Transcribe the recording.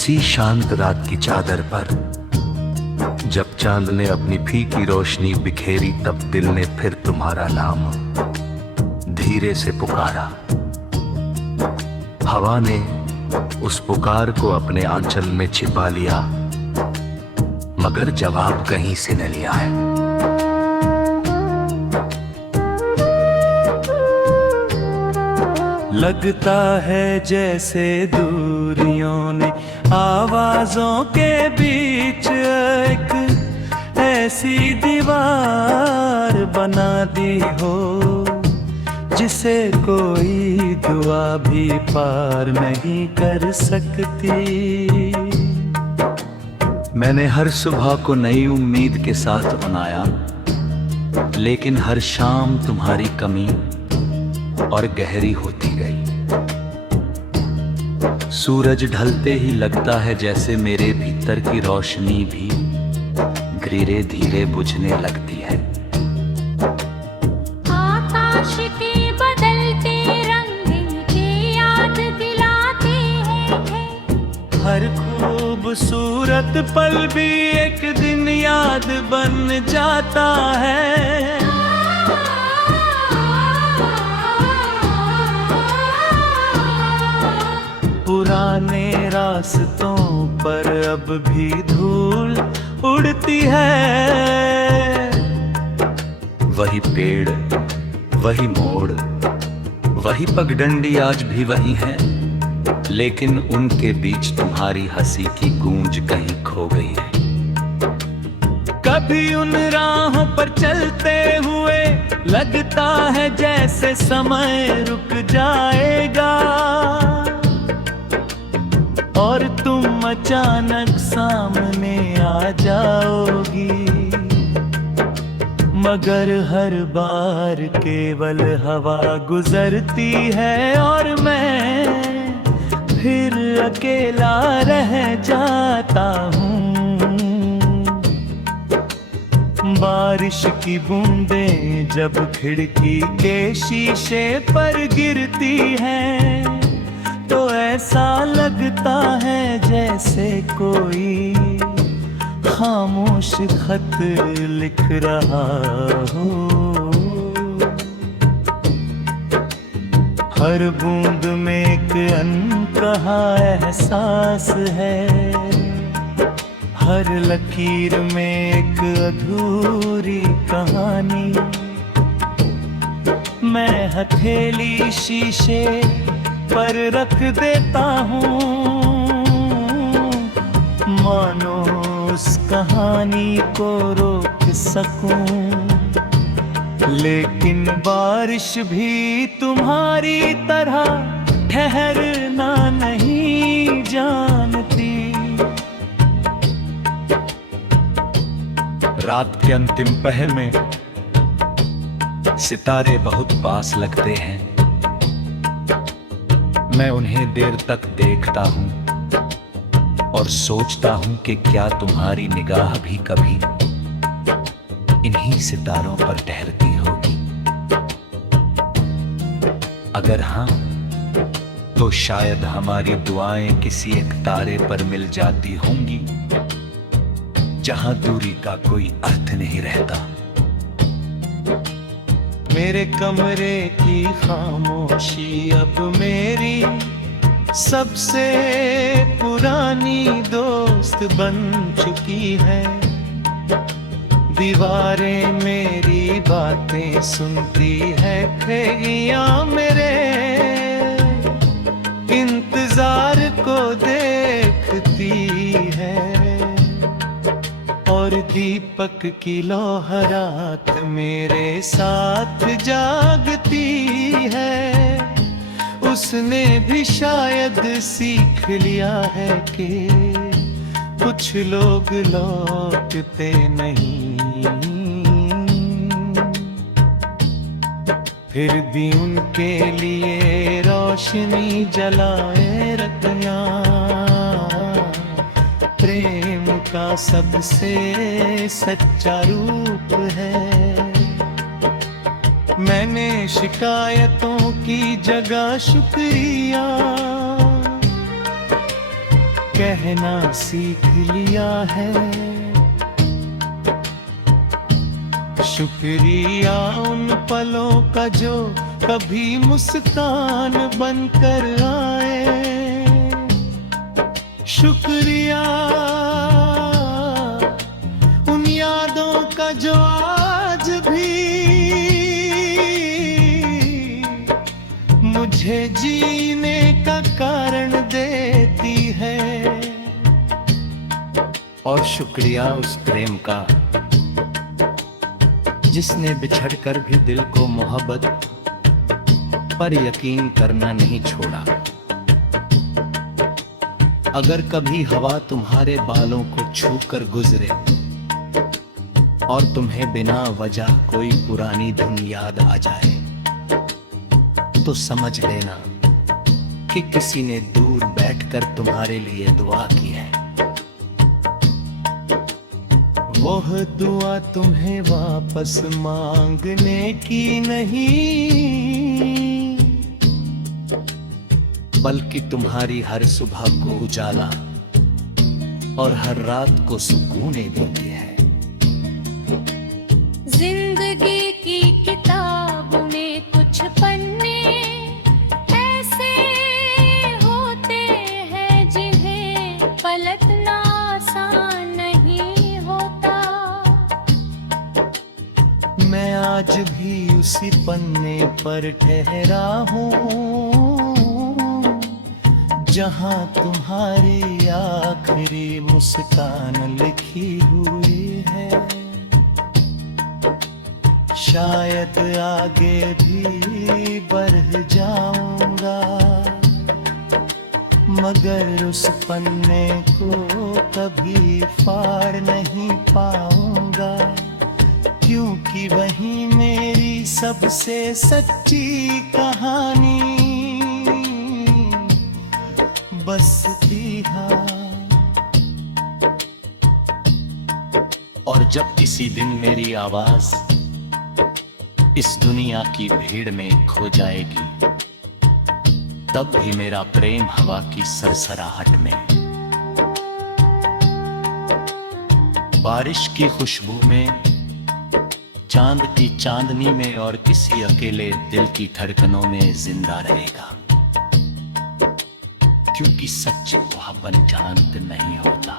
इसी शांत रात की चादर पर जब चांद ने अपनी फीकी रोशनी बिखेरी, तब दिल ने फिर तुम्हारा नाम धीरे से पुकारा। हवा ने उस पुकार को अपने आंचल में छिपा लिया, मगर जवाब कहीं से न लिया है। लगता है जैसे दूरियों ने आवाजों के बीच एक ऐसी दीवार बना दी हो, जिसे कोई दुआ भी पार नहीं कर सकती। मैंने हर सुबह को नई उम्मीद के साथ बनाया, लेकिन हर शाम तुम्हारी कमी और गहरी होती गई। सूरज ढलते ही लगता है जैसे मेरे भीतर की रोशनी भी धीरे धीरे बुझने लगती है। आकाश के बदलते रंग की याद दिलाते हैं। हर खूबसूरत पल भी एक दिन याद बन जाता है। पुराने रास्तों पर अब भी धूल उड़ती है। वही पेड़, वही मोड़, वही पगडंडी आज भी वही है, लेकिन उनके बीच तुम्हारी हंसी की गूंज कहीं खो गई है। कभी उन राहों पर चलते हुए लगता है जैसे समय रुक जाएगा, और तुम अचानक सामने आ जाओगी। मगर हर बार केवल हवा गुजरती है और मैं फिर अकेला रह जाता हूँ। बारिश की बूंदें जब खिड़की के शीशे पर गिरती हैं, तो ऐसा लगता है जैसे कोई खामोश खत लिख रहा हो। हर बूंद में एक अनकहा एहसास है, हर लकीर में एक अधूरी कहानी। मैं हथेली शीशे पर रख देता हूँ, मानो उस कहानी को रोक सकूं। लेकिन बारिश भी तुम्हारी तरह ठहरना नहीं जानती। रात के अंतिम पहर में सितारे बहुत पास लगते हैं। मैं उन्हें देर तक देखता हूं और सोचता हूं कि क्या तुम्हारी निगाह भी कभी इन्हीं सितारों पर ठहरती होगी। अगर हां, तो शायद हमारी दुआएं किसी एक तारे पर मिल जाती होंगी, जहां दूरी का कोई अर्थ नहीं रहता। मेरे कमरे की खामोशी अब मेरी सबसे पुरानी दोस्त बन चुकी है। दीवारें मेरी बातें सुनती है, खिड़कियां मेरे इंतजार को देखती है, और दीपक की लौहरात मेरे साथ जागती है। उसने भी शायद सीख लिया है कि कुछ लोग लौटते नहीं, फिर भी उनके लिए रोशनी जलाए रखना प्रेम का सबसे सच्चा रूप है। मैंने शिकायतों की जगह शुक्रिया कहना सीख लिया है। शुक्रिया उन पलों का जो कभी मुस्कान बनकर आए। शुक्रिया उन यादों का जो आज भी मुझे जीने का कारण देती है। और शुक्रिया उस प्रेम का जिसने बिछड़कर भी दिल को मोहब्बत पर यकीन करना नहीं छोड़ा। अगर कभी हवा तुम्हारे बालों को छूकर गुजरे और तुम्हें बिना वजह कोई पुरानी धुन याद आ जाए, तो समझ लेना कि किसी ने दूर बैठकर तुम्हारे लिए दुआ की है। वह दुआ तुम्हें वापस मांगने की नहीं, बल्कि तुम्हारी हर सुबह को उजाला और हर रात को सुकून देती है। जिंदगी की किताब में कुछ पन्ने ऐसे होते हैं जिन्हें पलटना आसान नहीं होता। मैं आज भी उसी पन्ने पर ठहरा हूँ जहाँ तुम्हारी आखिरी मुस्कान लिखी हुई है। शायद आगे भी बढ़ जाऊंगा, मगर उस पन्ने को कभी फाड़ नहीं पाऊंगा, क्योंकि वही मेरी सबसे सच्ची कहानी बसती है। और जब किसी दिन मेरी आवाज इस दुनिया की भीड़ में खो जाएगी, तब भी मेरा प्रेम हवा की सरसराहट में, बारिश की खुशबू में, चांद की चांदनी में और किसी अकेले दिल की धड़कनों में जिंदा रहेगा। क्योंकि सच्ची मोहब्बत जानत नहीं होता।